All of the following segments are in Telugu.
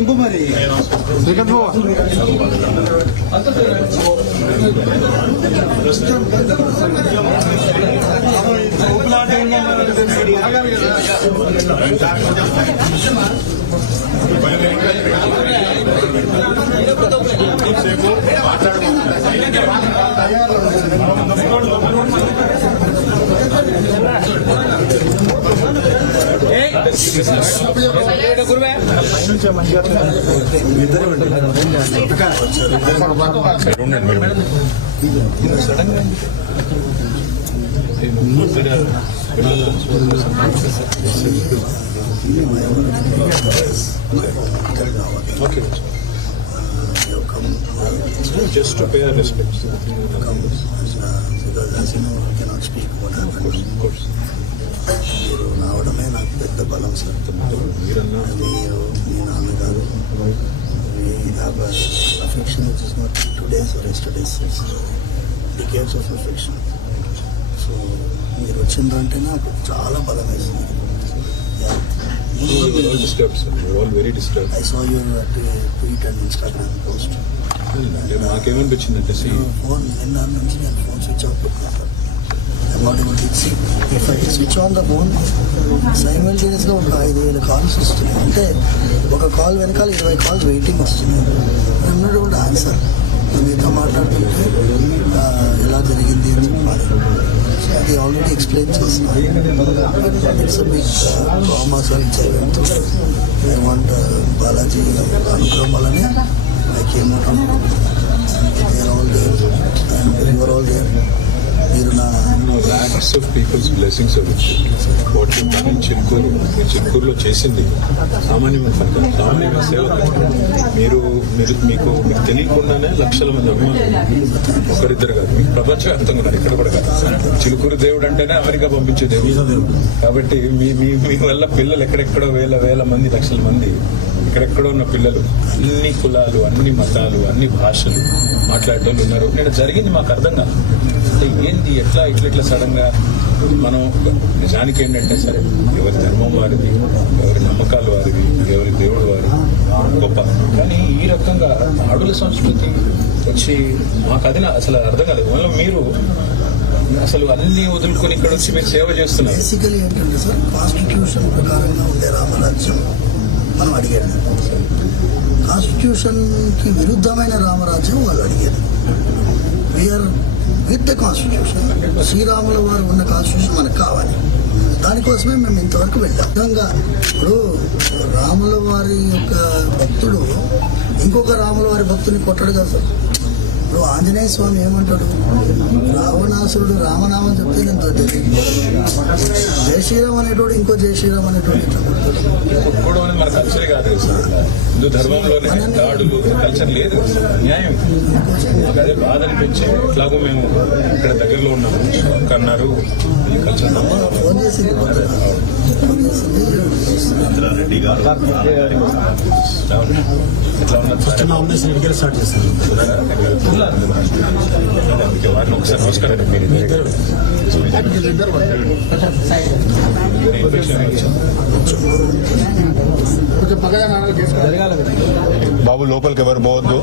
ఇంకో మరి శ్రీకాంత్ బాబా Okay. Just to pay our respects. Because as you know, I cannot speak what happened. Of course. మీరు రావడమే నాకు పెద్ద బలం సార్. మీరు మీ నాన్నగారు we have an affection which is not today's or yesterday's, it's decades of affection. So మీరు వచ్చిందంటే నాకు చాలా బలం వేస్తుంది. We were all disturbed, sir. We were all very disturbed. I saw your tweet and Instagram post. నాకేమనిపించిందంటే ఫోన్ నిన్న నుంచి నేను ఫోన్ స్విచ్ ఆఫ్ పెట్టినా sir. I'm not able to see. If I switch on the phone, సైమల్టేనియస్గా ఒక 5,000 కాల్స్ వస్తున్నాయి. అంటే ఒక కాల్ వెనకాల 20 కాల్స్ వెయిటింగ్ వస్తున్నాయి. I'm not able to answer. మీతో మాట్లాడుతుంటే ఎలా జరిగింది అని చెప్పాలి. సో అది ఆల్రెడీ ఎక్స్ప్లెయిన్ చేస్తున్నాను. It's a big trauma sir. I want Balaji అనుగ్రహం వల్లనే I came out on they are all there and you are all there. Lakhs of people's blessings are with you. What you've done in చిలుకూరులో చేసింది సామాన్యమైన పని కాదు, సామాన్యమైన సేవ కాదు. మీకు తెలియకుండానే లక్షల మంది అభిమానులు, ఒకరిద్దరు కాదు, మీకు ప్రపంచవ్యాప్తంగా ఉన్నారు, ఇక్కడ కూడా కాదు. చిలుకూరు దేవుడు అంటేనే అమెరికా పంపించే దేవుడు. కాబట్టి మీ వల్ల పిల్లలు ఎక్కడెక్కడో వేల మంది, లక్షల మంది ఎక్కడెక్కడో ఉన్న పిల్లలు అన్ని కులాలు, అన్ని మతాలు, అన్ని భాషలు మాట్లాడేటోళ్ళు ఉన్నారు. నేను జరిగింది మాకు అర్థం కాదు. అంటే ఏంది ఇట్లా సడన్ గా మనం నిజానికి ఏంటంటే సరే ఎవరి ధర్మం వారిది, ఎవరి నమ్మకాలు వారివి, ఎవరి దేవుడు వారి గొప్ప. కానీ ఈ రకంగా ఆడుల సంస్కృతి వచ్చి మాకు అది అసలు అర్థం కాలేదు. మళ్ళీ మీరు అసలు అన్ని వదులుకొని ఇక్కడ వచ్చి మీరు సేవ చేస్తున్నారు. బేసికలీ ఏంటంటే సార్, కాన్స్టిట్యూషన్ ప్రకారంగా ఉండే రామరాజ్యం మనం అడిగాడు. కాన్స్టిట్యూషన్ కి విరుద్ధమైన రామరాజ్యం వాళ్ళు అడిగారు. We're with the constitution. శ్రీరాముల వారు ఉన్న కాన్స్టిట్యూషన్ మనకు కావాలి. దానికోసమే మేము ఇంతవరకు వెళ్ళాం. విధంగా ఇప్పుడు రాముల వారి యొక్క భక్తుడు ఇంకొక రాముల వారి భక్తుని కొట్టడు కదా సార్. ఇప్పుడు ఆంజనేయ స్వామి ఏమంటాడు, రావణాసురుడు రామనామం చెప్తే నేను జై శ్రీరామ్ అనేటోడు ఇంకో జై శ్రీరామ్ అనేటోడు కొట్టుకోవడం అనేది మన కల్చరే కాదు సార్. హిందూ ధర్మంలోనే దాడులు కల్చర్ లేదు. న్యాయం మాకు అదే బాధ అనిపించే. ఎట్లాగో మేము ఇక్కడ దగ్గరలో ఉన్నాము అన్నారు ఈ కల్చర్. ఫోన్ చేసింది రెడ్డి గారు ఎట్లా ఉన్నారు స్టార్ట్ చేస్తారు. అందుకే వారిని ఒకసారి నమస్కారం. మీరు బాబు లోపలికి ఎవరు పోవద్దు,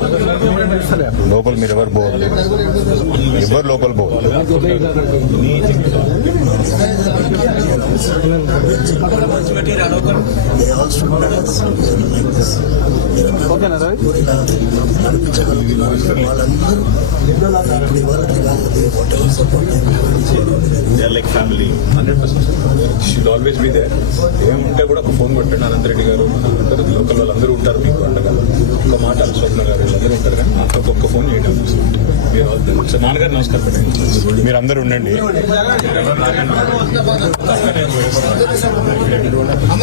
లోపల మీరు ఎవరు పోవద్దు, ఎవరు లోపల పోవద్దు. Like family 100%. She'll always be there. ఏముంటే కూడా ఒక ఫోన్ కొట్టండి. అనంతరెడ్డి గారు లోకల్ వాళ్ళందరూ ఉంటారు మీకు అండగా. ఒక మాట స్వప్న గారు వీళ్ళందరూ ఉంటారు. కానీ నాకు ఒక్క ఫోన్ చేయడం. మీరు నాన్నగారు నమస్కారం పెట్టండి. మీరు అందరూ ఉండండి. అమ్మ